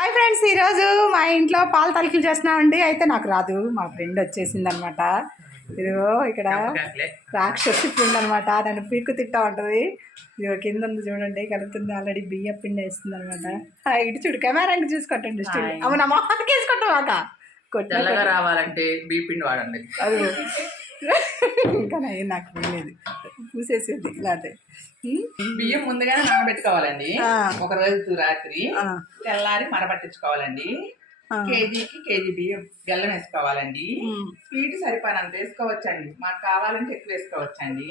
Hi friends ఈరోజు మా ఇంట్లో పాలు తలుకులు చేస్తున్నామండి అయితే నాకు రాదు మా ఫ్రెండ్ వచ్చేసింది అనమాట ఇదిగో ఇక్కడ రాక్షసి పిండి అనమాట దాన్ని పీక్కు తిట్టా ఉంటుంది. ఇదిగో కింద ఉంది చూడండి కలుగుతుంది ఆల్రెడీ బియ్య పిండి వేస్తుంది అనమాట ఇటు చూడు కెమెరా చూసుకుంటండి. అవునా మా అమ్మకి వేసుకుంటాం అక్క? కొట్టిన తెల్లగా రావాలంటే బీ పిండి వాడండి. అది ఇంకా నాకు తెలియదు పూసేసేది ఇలాంటి. బియ్యం ముందుగానే నానబెట్టుకోవాలండి. ఒక రోజు రాత్రి. తెల్లారి మరపట్టించుకోవాలండి. కేజీకి కేజీ బియ్యం బెల్లం వేసుకోవాలండి. స్వీట్ సరిపోయినంత వేసుకోవచ్చండి. మాకు కావాలంటే ఎక్కువ వేసుకోవచ్చండి.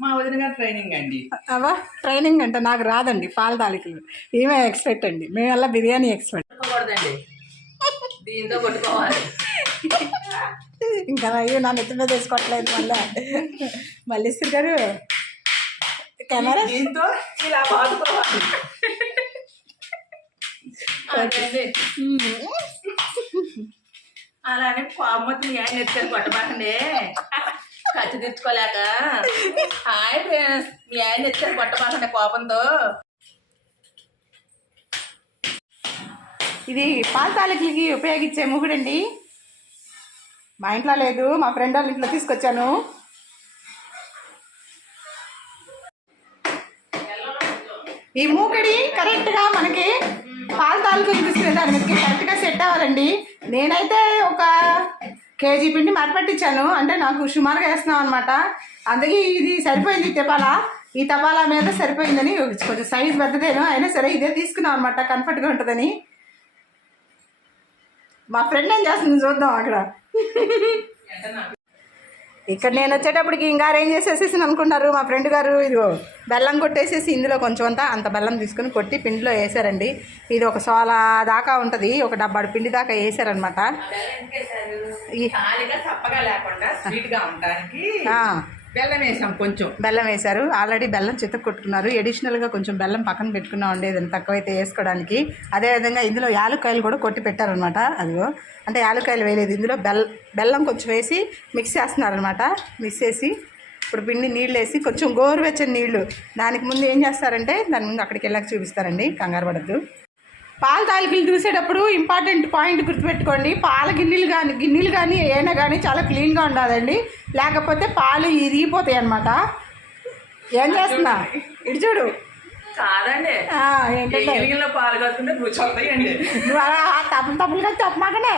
మా వదిన గారు ట్రైనింగ్ అండి. అవా? ట్రైనింగ్ అంటే నాకు రాదండి పాల తాలికలు. ఈమె ఎక్స్పెక్ట్ అండి. మేమెల్లా బిర్యానీ ఎక్స్పెక్ట్ కొట్టుకోకూడదండి. దీంతో కొట్టుకోవాలి. ఇంకా అయ్యో నా నెత్తి మీద వేసుకోవట్లేదు మళ్ళీ. మల్లేశ్వర్ గారు కెమెరా? దీంతో ఇలా అదండి. అలానే కోమతి ఆయన ఎత్తారు కొట్టబాకండి. ఖర్చు తెచ్చుకోలేక. Hi friends. మీ ఆయన ఎత్తారు కొట్టబాకండి కోపంతో. ఇది పాల తాలికలకి ఉపయోగించే ముగుడండి. మా ఇంట్లో లేదు మా ఫ్రెండ్ వాళ్ళ ఇంట్లో తీసుకొచ్చాను. ఈ మూకడి కరెక్ట్గా మనకి పాల తాలూకు తీసుకునే దాని మీదకి కరెక్ట్గా సెట్ అవ్వాలండి. నేనైతే ఒక కేజీ పిండి మరపట్టించాను అంటే నాకు సుమారుగా వేస్తున్నాం అనమాట అందుకే ఇది సరిపోయింది ఈ తపాలా. ఈ తపాలా మీద సరిపోయిందని కొంచెం సైజ్ పెద్దదేను అయినా సరే ఇదే తీసుకున్నాం అనమాట కంఫర్ట్గా ఉంటుందని. మా ఫ్రెండ్ ఏం చేస్తుంది చూద్దాం అక్కడ. ఇక్కడ నేను వచ్చేటప్పటికి ఇంకా ఏం చేసేసేసి అనుకుంటారు మా ఫ్రెండ్ గారు ఇదిగో బెల్లం కొట్టేసేసి ఇందులో కొంచెం అంతా అంత బెల్లం తీసుకుని కొట్టి పిండిలో వేసారండి. ఇది ఒక సోల దాకా ఉంటుంది ఒక డబ్బాడు పిండి దాకా వేసారనమాట బెల్లం వేసాం కొంచెం. బెల్లం వేశారు. ఆల్రెడీ బెల్లం చితకు కొట్టుకున్నారు ఎడిషనల్గా కొంచెం బెల్లం పక్కన పెట్టుకున్నా ఉండేది తక్కువైతే వేసుకోవడానికి. అదేవిధంగా ఇందులో యాలక్కాయలు కూడా కొట్టి పెట్టారనమాట అదిగో. అంటే యాలక్కాయలు వేయలేదు. ఇందులో బెల్ బెల్లం కొంచెం వేసి మిక్స్ చేస్తున్నారనమాట మిక్స్ చేసి ఇప్పుడు పిండి నీళ్ళు వేసి కొంచెం గోరువెచ్చని నీళ్ళు దానికి ముందు ఏం చేస్తారంటే దాని ముందు అక్కడికి వెళ్ళాక చూపిస్తారండి. కంగారు పడద్దు. పాల తాలికలు చూసేటప్పుడు ఇంపార్టెంట్ పాయింట్ గుర్తుపెట్టుకోండి. పాల గిన్నెలు కానీ గిన్నెలు కానీ ఏమైనా కానీ చాలా క్లీన్గా ఉండాలండి. లేకపోతే పాలు ఇరిగిపోతాయి అన్నమాట. ఏం చేస్తున్నా? ఇటు చూడు. కాదండి. ఏంటంటే? పాలు కలుపుకుంటే రుచి తప్పులుగా చెప్పమాకనే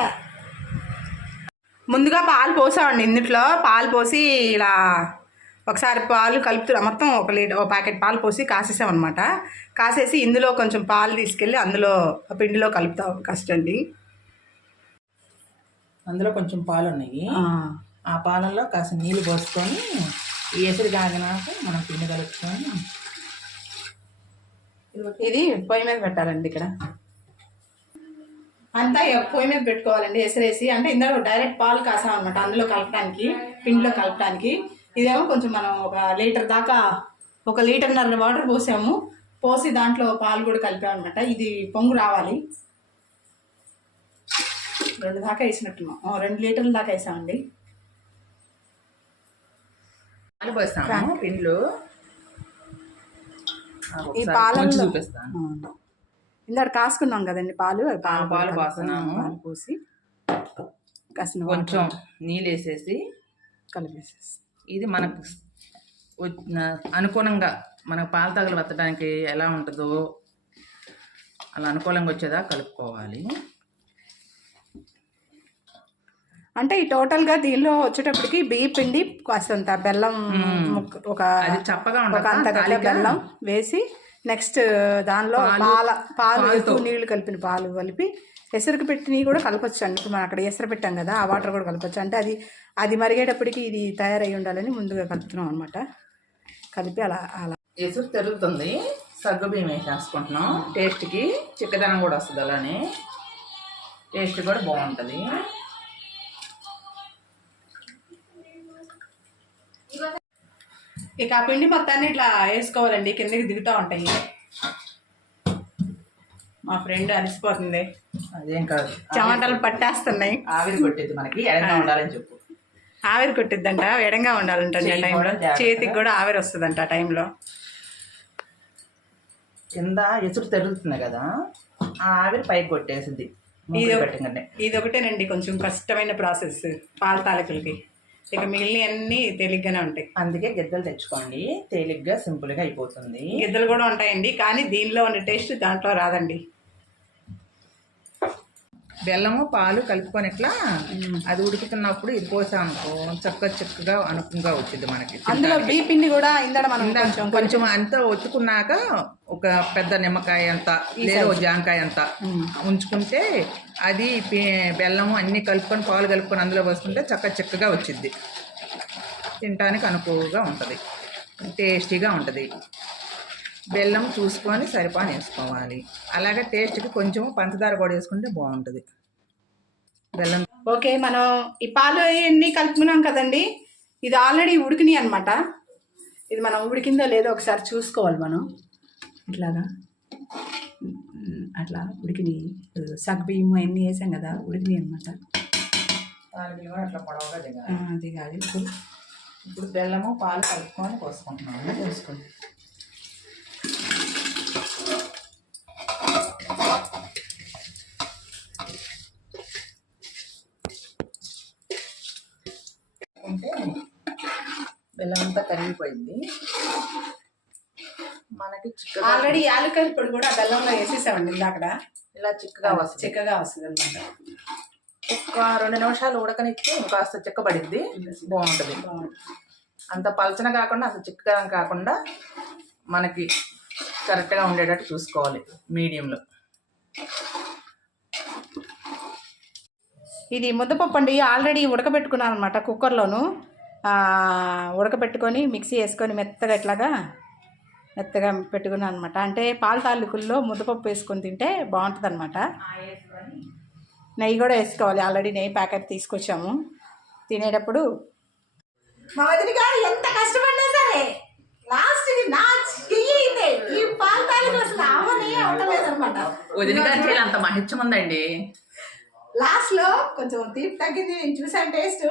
ముందుగా పాలు పోసామండి ఇందుట్లో. పాలు పోసి ఇలా ఒకసారి పాలు కలుపుతున్నా మొత్తం ఒక లీటర్ ఒక ప్యాకెట్ పాలు పోసి కాసేసామన్నమాట. కాసేసి ఇందులో కొంచెం పాలు తీసుకెళ్ళి అందులో పిండిలో కలుపుతాం కష్టండి అందులో కొంచెం పాలు ఉన్నాయి ఆ, పాలల్లో కాస్త నీళ్ళు పోసుకొని ఈ ఎసురు కాగినాక మనం పిండి కలుపుకొని. ఇది పొయ్యి మీద పెట్టాలండి ఇక్కడ. అంతా పొయ్యి మీద పెట్టుకోవాలండి ఎసరేసి. అంటే ఇందులో డైరెక్ట్ పాలు కాసాం అనమాట అందులో కలపడానికి పిండిలో కలపడానికి. ఇదేమో కొంచెం మనం ఒక లీటర్ దాకా ఒక లీటర్న్నర వాటర్ పోసాము. పోసి దాంట్లో పాలు కూడా కలిపామన్నమాట. ఇది పొంగు రావాలి. రెండు దాకా వేసినట్టున్నాం. రెండు లీటర్ల దాకా వేసామండి. పాలు పోస్తాము పిండ్లు. ఈ పాలలో చూపిస్తాను. ఇందాక కాసుకున్నాం కదండి పాలు. పాలు పాలు పోస్తున్నాము. పాలు పోసి కాసిన కొంచెం నీళ్ళు వేసేసి కలిపేసేసి. ఇది మనకు అనుకూలంగా మనకు పాలు తగలు వత్తడానికి ఎలా ఉంటుందో అలా అనుకూలంగా వచ్చేదా కలుపుకోవాలి. అంటే ఈ టోటల్గా దీనిలో వచ్చేటప్పటికి బియ్య పిండి కాస్తంత బెల్లం ఒక చప్పగా బెల్లం వేసి నెక్స్ట్ దానిలో పాల పాలు ఎక్కువ నీళ్ళు కలిపిన పాలు కలిపి ఎసరుకు పెట్టినవి కూడా కలపచ్చు అండి మనం అక్కడ ఎసరు పెట్టాం కదా ఆ వాటర్ కూడా కలపచ్చు. అంటే అది అది మరిగేటప్పటికి ఇది తయారై ఉండాలని ముందుగా కలుపుతున్నాం అనమాట కలిపి అలా అలా. ఎసురు తెరుగుతుంది సగ్గు బియ్యం వేసేసుకుంటున్నాం టేస్ట్కి చిక్కదనం కూడా వస్తుంది అలానే. టేస్ట్ కూడా బాగుంటుంది. ఇక ఆ పిండి మొత్తాన్ని ఇట్లా వేసుకోవాలండి కిందకి దిగుతూ ఉంటాయి. మా ఫ్రెండ్ అలసిపోతుంది. అదేం కాదు. చెమటలు పట్టేస్తున్నాయి. ఆవిరి కొట్టేది మనకి ఎడంగా ఉండాలని చెప్పు. ఆవిరి కొట్టిద్దంట ఎడంగా ఉండాలంట ఆ టైంలో. చేతికి కూడా ఆవిరి వస్తుందంట ఆ టైంలో. కింద ఎసురు తెరుగుతుంది కదా ఆవిరి పైకి కొట్టేసింది. ఇది ఒకటేనండి కొంచెం కష్టమైన ప్రాసెస్ పాల తాలకులకి. ఇక మిగిలిన అన్నీ తేలిగ్గానే ఉంటాయి. అందుకే గిద్దలు తెచ్చుకోండి. తేలిగ్గా సింపుల్గా అయిపోతుంది. గిద్దలు కూడా ఉంటాయండి. కానీ దీనిలో ఉన్న టేస్ట్ దాంట్లో రాదండి. బెల్లము పాలు కలుపుకొని ఇట్లా అది ఉడుకుతున్నప్పుడు ఇది పోసామనుకో చక్కగా చక్కగా అనుకుంగా వచ్చింది మనకి అందులో బీ పిండి కూడా ఇందడ మనం కొంచెం అంతా ఒత్తుకున్నాక ఒక పెద్ద నిమ్మకాయ అంత లేదా ఒక జాంకాయ అంత ఉంచుకుంటే అది బెల్లము అన్నీ కలుపుకొని పాలు కలుపుకొని అందులో పోసుకుంటే చక్క చక్కగా వచ్చింది తినడానికి అనుకువగా ఉంటుంది. టేస్టీగా ఉంటుంది. బెల్లం చూసుకొని సరిపాని వేసుకోవాలి అలాగే టేస్ట్కి కొంచెం పంచదార కూడా వేసుకుంటే బాగుంటుంది. బెల్లం ఓకే మనం ఈ పాలు అన్నీ కలుపుకున్నాం కదండి. ఇది ఆల్రెడీ ఉడికినాయి అనమాట ఇది మనం ఉడికిందో లేదో ఒకసారి చూసుకోవాలి మనం. ఇట్లాగా. అట్లా ఉడికినాయి. సగ్బియ్యం అన్నీ వేసాం కదా ఉడికినాయి అనమాట అట్లా పొడవుగా దిగాలి. అది కాదు ఇప్పుడు ఇప్పుడు బెల్లము పాలు కలుపుకొని పోసుకుంటున్నాము చూసుకోండి ఉంటే బెల్లం అంతా కరిగిపోయింది. మనకి చిక్కగా ఆల్రెడీ యాలకాయల పొడి కూడా బెల్లంలో వేసేసామండి ఇందాక. ఇలా చిక్కగా వస్తుంది. చిక్కగా వస్తుంది అనమాట ఒక రెండు నిమిషాలు ఉడకనిచ్చి కాస్త చిక్కబడింది బాగుంటుంది. అంత పలచన కాకుండా అంత చిక్కగా కాకుండా మనకి కరెక్ట్గా ఉండేటట్టు చూసుకోవాలి మీడియంలో. ఇది ముద్దపప్పు అండి. ఆల్రెడీ ఉడకబెట్టుకున్నాను అనమాట కుక్కర్లోను. ఆ, ఉడకబెట్టుకొని మిక్సీ వేసుకొని మెత్తగా ఇట్లాగా మెత్తగా పెట్టుకున్నాను అనమాట అంటే పాల తాలూకుల్లో ముద్దపప్పు వేసుకొని తింటే బాగుంటుంది అనమాట నెయ్యి కూడా వేసుకోవాలి. ఆల్రెడీ నెయ్యి ప్యాకెట్ తీసుకొచ్చాము. తినేటప్పుడు మా వదిన గారు ఎంత కష్టపడినా సరే లాస్ట్ నా లేదనమాట. వదిన అంత మహిత్యం ఉందండి. లాస్ట్లో కొంచెం తీపి తగ్గింది నేను చూసాను టేస్ట్.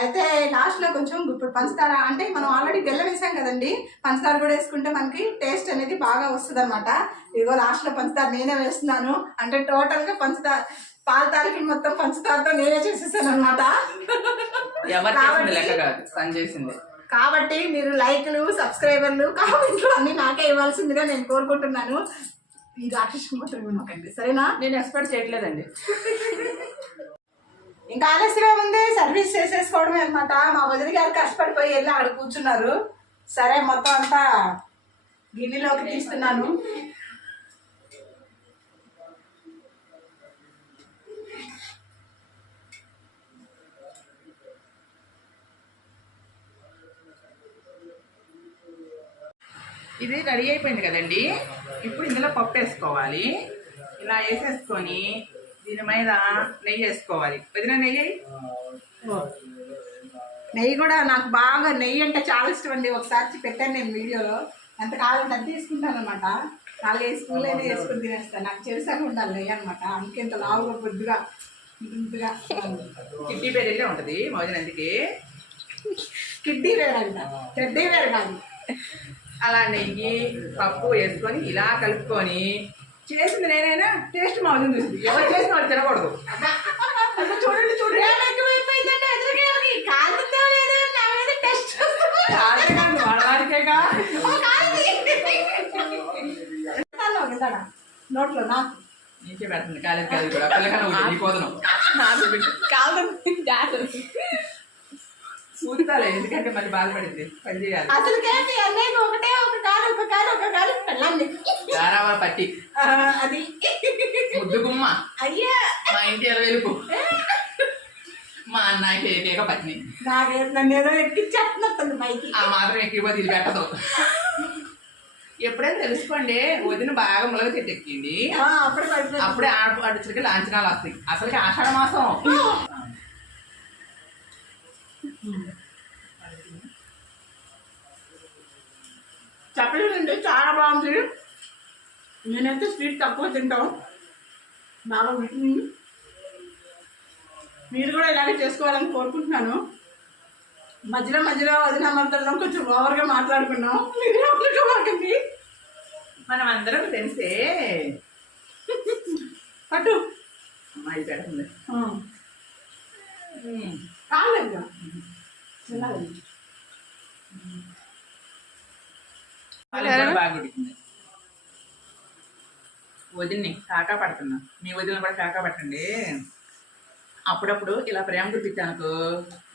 అయితే లాస్ట్లో కొంచెం ఇప్పుడు పంచదార అంటే మనం ఆల్రెడీ బెల్లం వేసాం కదండి. పంచదార కూడా వేసుకుంటే మనకి టేస్ట్ అనేది బాగా వస్తుంది అనమాట ఇదిగో లాస్ట్లో పంచదార నేనే వేస్తున్నాను. అంటే టోటల్గా పంచదార పాల తారీఖు మొత్తం పంచదారతో నేనే చేసేసాను అనమాట ఎవరు చేసింది లెక్క కాదు పని చేసింది. కాబట్టి మీరు లైక్లు సబ్స్క్రైబర్లు కామెంట్లు అన్ని నాకే ఇవ్వాల్సిందిగా నేను కోరుకుంటున్నాను. ఈ రాక్షస్ మాత్రం ఇవ్వమాకండి సరేనా? నేను ఎక్స్పెక్ట్ చేయట్లేదండి. ఇంకా ఆలస్యమే ఉంది. సర్వీస్ చేసేసుకోవడమే అనమాట మా వదిలి గారు కష్టపడిపోయి వెళ్ళి అక్కడ కూర్చున్నారు. సరే మొత్తం అంతా గిన్నెలోకి తీస్తున్నాను. ఇది రెడీ అయిపోయింది కదండి. ఇప్పుడు ఇందులో పప్పు వేసుకోవాలి. ఇలా వేసేసుకొని దీని మీద నెయ్యి వేసుకోవాలి. వదిన నెయ్యి? నెయ్యి కూడా నాకు బాగా నెయ్యి అంటే చాలా ఇష్టం అండి. ఒకసారి పెట్టాను నేను వీడియోలో. ఎంత కావాలంటే అది తీసుకుంటాను అనమాట నాలుగైదు స్పూన్లు అయితే వేసుకుని తినేస్తాను. నాకు చెరుసగా ఉండాలి నెయ్యి అనమాట అందుకే ఇంత లావుగా బొద్దుగా బొద్దుగా కిడ్నీ పేరెళ్ళే ఉంటుంది మోదిన అందుకే. కిడ్నీ వేరంట. చెడ్డీ వేరు కాదు. అలా నెయ్యి పప్పు వేసుకొని ఇలా కలుపుకొని చేసింది నేనైనా టేస్ట్ మా వదిన చూసింది. ఎవరు చేసిన వాళ్ళు తినకూడదు. అసలు చూడండి చూడండి. అని నా కాదే కాదు. నోట్లో నాకు పెడుతుంది. కాలేదు కాదు కూడా పిల్లకన్నా ఊది, నీ ఊదుతాలే ఎందుకంటే మళ్ళీ బాధపడింది. పని చేయాలి. అసలు కేపీ అన్నయ్య ఒకటే ఒక కాలు ఒక కాలు ఒక కాలు పెళ్ళండి గారావా పట్టి. అది. ముద్దు గుమ్మ. అయ్యా. మా ఇంటి ఎలవెలుపు. మా అన్నకి ఏకేక పత్ని. నాకే నన్ను ఏదో ఎక్కించేస్తున్నట్టుంది పైకి ఆ మాత్రం ఎక్కిపోతే ఇది పెట్టదు. ఎప్పుడైనా తెలుసుకోండి వదిన బాగా ములగ చెట్టు ఎక్కింది. అప్పుడు. అప్పుడే లాంఛనాలు వస్తాయి. అసలుకి ఆషాఢ మాసం. చెప్పలేదండి చాలా బాగుంది. నేనైతే స్వీట్ తక్కువ తింటాం. బాగా విటమిన్ మీరు కూడా ఇలాగే చేసుకోవాలని కోరుకుంటున్నాను. మధ్యలో మధ్యలో వదిన మధ్యలో కొంచెం ఓవర్గా మాట్లాడుకున్నాం. మీరు మనం అందరం తెలిసే పట్టు. అమ్మాయి పెడుతుంది. కాలేదు వదిన్ని కాకా పడుతున్నా. మీ వదిన కూడా కాకా పట్టండి. అప్పుడప్పుడు ఇలా ప్రేమ చూపించానుకో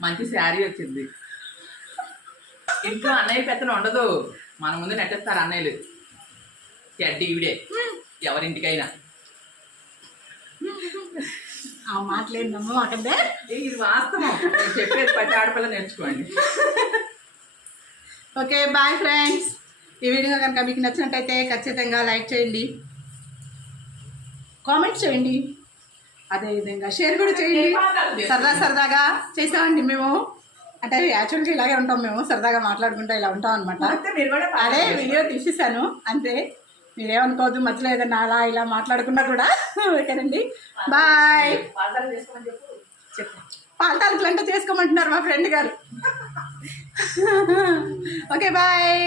మంచి శారీ వచ్చింది. ఇంట్లో అన్నయ్య పెత్తనం ఉండదు. మన ముందు నెట్టేస్తారు అన్నయ్యలు. చెడ్డి ఇవిడే ఎవరింటికైనా. ఆ మాటలేం నమ్మకంటే ఏ, ఇది వాస్తవం. చెప్పేది ప్రతి ఆడపిల్ల నేర్చుకోండి. ఓకే బాయ్ ఫ్రెండ్స్ ఈ వీడియో కనుక మీకు నచ్చినట్టయితే ఖచ్చితంగా లైక్ చేయండి. కామెంట్ చేయండి. అదేవిధంగా షేర్ కూడా చేయండి. సరదా సరదాగా చేసామండి మేము. అంటే యాక్చువల్గా ఇలాగే ఉంటాం మేము. సరదాగా మాట్లాడుకుంటూ ఇలా ఉంటాం అనమాట అయితే మీరు కూడా అదే వీడియో తీసేసాను అంతే. మీరేమనుకోవద్దు మధ్యలో ఏదైనా అలా ఇలా మాట్లాడుకున్నా కూడా. ఓకేనండి. బాయ్ పాలతాలకులు అంటే చేసుకోమంటున్నారు మా ఫ్రెండ్ గారు. Okay bye